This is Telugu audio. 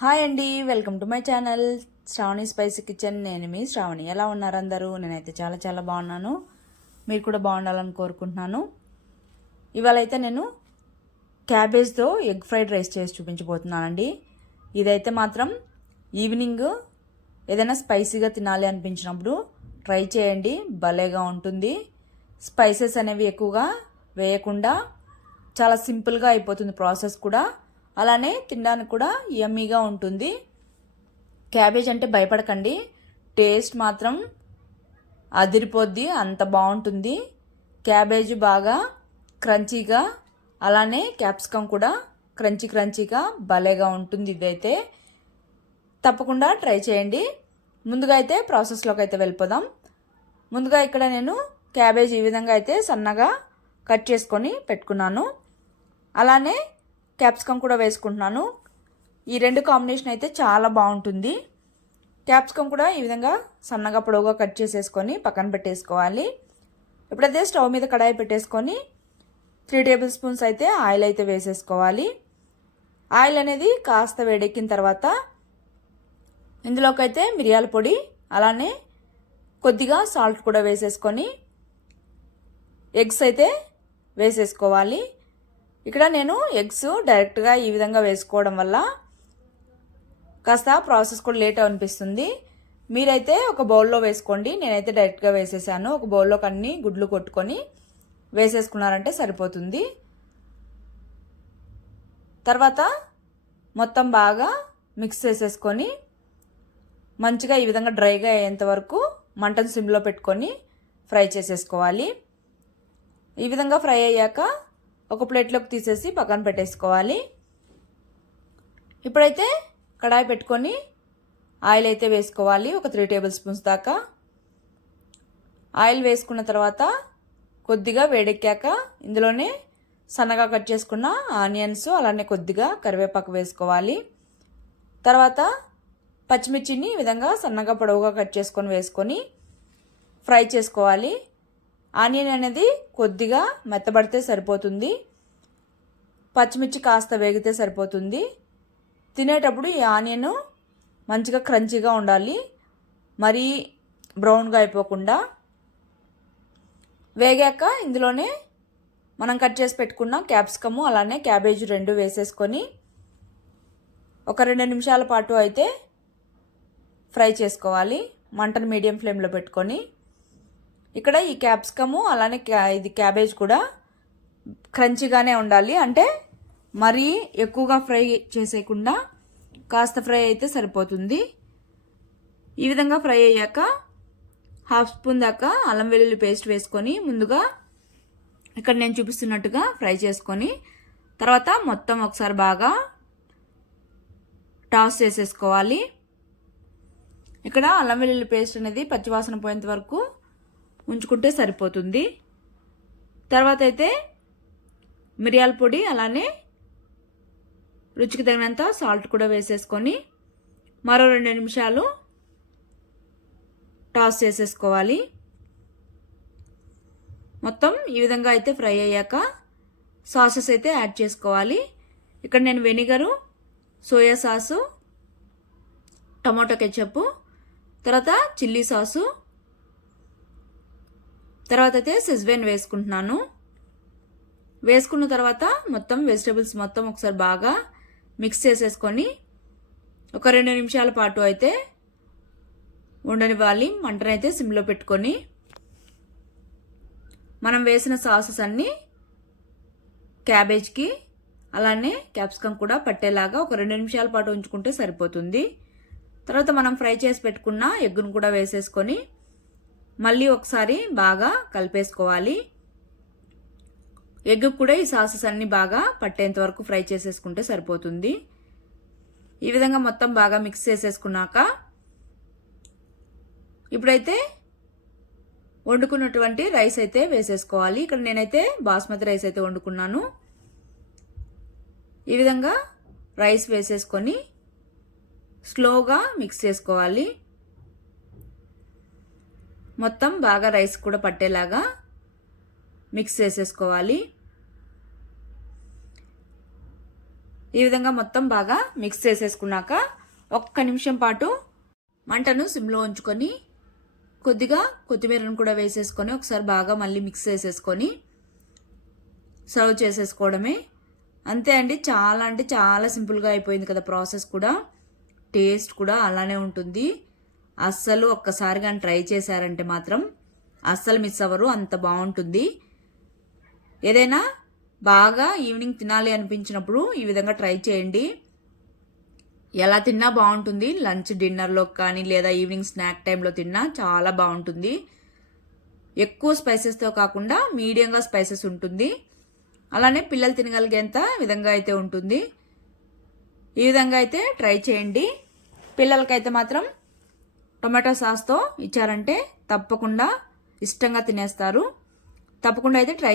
హాయ్ అండి welcome to my channel. Shravani spicy kitchen. నేను మీ శ్రావణి. ఎలా ఉన్నారు అందరూ? నేనైతే చాలా చాలా బాగున్నాను. మీరు కూడా బాగుండాలని కోరుకుంటున్నాను. ఇవాళ అయితే నేను క్యాబేజ్తో ఎగ్ ఫ్రైడ్ రైస్ చేసి చూపించబోతున్నానండి. ఇదైతే మాత్రం ఈవినింగ్ ఏదైనా స్పైసీగా తినాలి అనిపించినప్పుడు ట్రై చేయండి. భలేగా ఉంటుంది. స్పైసెస్ అనేవి ఎక్కువగా వేయకుండా చాలా సింపుల్గా అయిపోతుంది ప్రాసెస్ కూడా. అలానే తినడానికి కూడా యమ్మీగా ఉంటుంది. క్యాబేజ్ అంటే భయపడకండి. టేస్ట్ మాత్రం అదిరిపోద్ది అంత బాగుంటుంది. క్యాబేజ్ బాగా క్రంచీగా అలానే క్యాప్సికమ్ కూడా క్రంచీ క్రంచీగా భలేగా ఉంటుంది ఇదైతే. తప్పకుండా ట్రై చేయండి. ముందుగా అయితే ప్రాసెస్లోకి అయితే వెళ్ళిపోదాం. ముందుగా ఇక్కడ నేను క్యాబేజ్ ఈ విధంగా అయితే సన్నగా కట్ చేసుకొని పెట్టుకున్నాను. అలానే క్యాప్సికమ్ కూడా వేసుకుంటున్నాను. ఈ రెండు కాంబినేషన్ అయితే చాలా బాగుంటుంది. క్యాప్సికమ్ కూడా ఈ విధంగా సన్నగా పొడవుగా కట్ చేసేసుకొని పక్కన పెట్టేసుకోవాలి. ఇప్పుడైతే స్టవ్ మీద కడాయి పెట్టేసుకొని త్రీ టేబుల్ స్పూన్స్ అయితే ఆయిల్ అయితే వేసేసుకోవాలి. ఆయిల్ అనేది కాస్త వేడెక్కిన తర్వాత ఇందులోకైతే మిరియాల పొడి అలానే కొద్దిగా సాల్ట్ కూడా వేసేసుకొని ఎగ్స్ అయితే వేసేసుకోవాలి. ఇక్కడ నేను ఎగ్స్ డైరెక్ట్గా ఈ విధంగా వేసుకోవడం వల్ల కాస్త ప్రాసెస్ కూడా లేట్ అనిపిస్తుంది. మీరైతే ఒక బౌల్లో వేసుకోండి. నేనైతే డైరెక్ట్గా వేసేసాను. ఒక బౌల్లోకి అన్ని గుడ్లు కొట్టుకొని వేసేసుకున్నారంటే సరిపోతుంది. తర్వాత మొత్తం బాగా మిక్స్ చేసేసుకొని మంచిగా ఈ విధంగా డ్రైగా అయ్యేంత వరకు మంటను సిమ్లో పెట్టుకొని ఫ్రై చేసేసుకోవాలి. ఈ విధంగా ఫ్రై అయ్యాక ఒక ప్లేట్లోకి తీసేసి పక్కన పెట్టేసుకోవాలి. ఇప్పుడైతే కడాయి పెట్టుకొని ఆయిల్ అయితే వేసుకోవాలి ఒక త్రీ టేబుల్ స్పూన్స్ దాకా. ఆయిల్ వేసుకున్న తర్వాత కొద్దిగా వేడెక్కాక ఇందులోనే సన్నగా కట్ చేసుకున్న ఆనియన్స్ అలానే కొద్దిగా కరివేపాకు వేసుకోవాలి. తర్వాత పచ్చిమిర్చిని ఈ విధంగా సన్నగా పొడవుగా కట్ చేసుకొని వేసుకొని ఫ్రై చేసుకోవాలి. ఆనియన్ అనేది కొద్దిగా మెత్తబడితే సరిపోతుంది. పచ్చిమిర్చి కాస్త వేగితే సరిపోతుంది. తినేటప్పుడు ఈ ఆనియన్ మంచిగా క్రంచీగా ఉండాలి. మరీ బ్రౌన్గా అయిపోకుండా. వేగాక ఇందులోనే మనం కట్ చేసి పెట్టుకున్న క్యాప్సికము అలానే క్యాబేజ్ రెండు వేసేసుకొని ఒక రెండు నిమిషాల పాటు అయితే ఫ్రై చేసుకోవాలి. మంటను మీడియం ఫ్లేమ్లో పెట్టుకొని. ఇక్కడ ఈ క్యాప్సికము అలానే ఇది క్యాబేజ్ కూడా క్రంచిగానే ఉండాలి. అంటే మరీ ఎక్కువగా ఫ్రై చేసేయకుండా కాస్త ఫ్రై అయితే సరిపోతుంది. ఈ విధంగా ఫ్రై అయ్యాక హాఫ్ స్పూన్ దాకా అల్లం వెల్లుల్లి పేస్ట్ వేసుకొని ముందుగా ఇక్కడ నేను చూపిస్తున్నట్టుగా ఫ్రై చేసుకొని తర్వాత మొత్తం ఒకసారి బాగా టాస్ చేసేసుకోవాలి. ఇక్కడ అల్లం వెల్లుల్లి పేస్ట్ అనేది పచ్చివాసన పోయేంత వరకు ఉంచుకుంటే సరిపోతుంది. తర్వాత అయితే మిరియాల పొడి అలానే రుచికి తగినంత సాల్ట్ కూడా వేసేసుకొని మరో రెండు నిమిషాలు టాస్ చేసేసుకోవాలి. మొత్తం ఈ విధంగా అయితే ఫ్రై అయ్యాక సాసెస్ అయితే యాడ్ చేసుకోవాలి. ఇక్కడ నేను vinegar soya sauce tomato ketchup తర్వాత చిల్లీ సాసు తర్వాత అయితే సెజ్వేన్ వేసుకుంటున్నాను. వేసుకున్న తర్వాత మొత్తం వెజిటేబుల్స్ మొత్తం ఒకసారి బాగా మిక్స్ చేసేసుకొని ఒక రెండు నిమిషాల పాటు అయితే ఉండనివ్వాలి. మంటనైతే సిమ్లో పెట్టుకొని మనం వేసిన సాసెస్ అన్నీ క్యాబేజ్కి అలానే క్యాప్సికమ్ కూడా పట్టేలాగా ఒక రెండు నిమిషాల పాటు ఉంచుకుంటే సరిపోతుంది. తర్వాత మనం ఫ్రై చేసి పెట్టుకున్న ఎగ్గును కూడా వేసేసుకొని మళ్ళీ ఒకసారి బాగా కలిపేసుకోవాలి. ఎగ్ కూడా ఈ సాసెస్ అన్నీ బాగా పట్టేంత వరకు ఫ్రై చేసేసుకుంటే సరిపోతుంది. ఈ విధంగా మొత్తం బాగా మిక్స్ చేసేసుకున్నాక ఇప్పుడైతే వండుకున్నటువంటి రైస్ అయితే వేసేసుకోవాలి. ఇక్కడ నేనైతే బాస్మతి రైస్ అయితే వండుకున్నాను. ఈ విధంగా రైస్ వేసేసుకొని స్లోగా మిక్స్ చేసుకోవాలి. మొత్తం బాగా రైస్ కూడా పట్టేలాగా మిక్స్ చేసేసుకోవాలి. ఈ విధంగా మొత్తం బాగా మిక్స్ చేసేసుకున్నాక ఒక్క నిమిషం పాటు మంటను సిమ్లో ఉంచుకొని కొద్దిగా కొత్తిమీరను కూడా వేసేసుకొని ఒకసారి బాగా మళ్ళీ మిక్స్ చేసేసుకొని సర్వ్ చేసేసుకోవడమే. అంతే అండి చాలా అంటే చాలా సింపుల్గా అయిపోయింది కదా ప్రాసెస్ కూడా. టేస్ట్ కూడా అలానే ఉంటుంది. అస్సలు ఒక్కసారి కానీ ట్రై చేశారంటే మాత్రం అస్సలు మిస్ అవ్వరు అంత బాగుంటుంది. ఏదైనా బాగా ఈవినింగ్ తినాలి అనిపించినప్పుడు ఈ విధంగా ట్రై చేయండి. ఎలా తిన్నా బాగుంటుంది. లంచ్ డిన్నర్లో కానీ లేదా ఈవినింగ్ స్నాక్ టైంలో తిన్నా చాలా బాగుంటుంది. ఎక్కువ స్పైసెస్తో కాకుండా మీడియంగా స్పైసెస్ ఉంటుంది. అలానే పిల్లలు తినగలిగేంత విధంగా అయితే ఉంటుంది. ఈ విధంగా అయితే ట్రై చేయండి. పిల్లలకైతే మాత్రం టొమాటో సాస్తో ఇచ్చారంటే తప్పకుండా ఇష్టంగా తినేస్తారు. తప్పకుండా అయితే ట్రై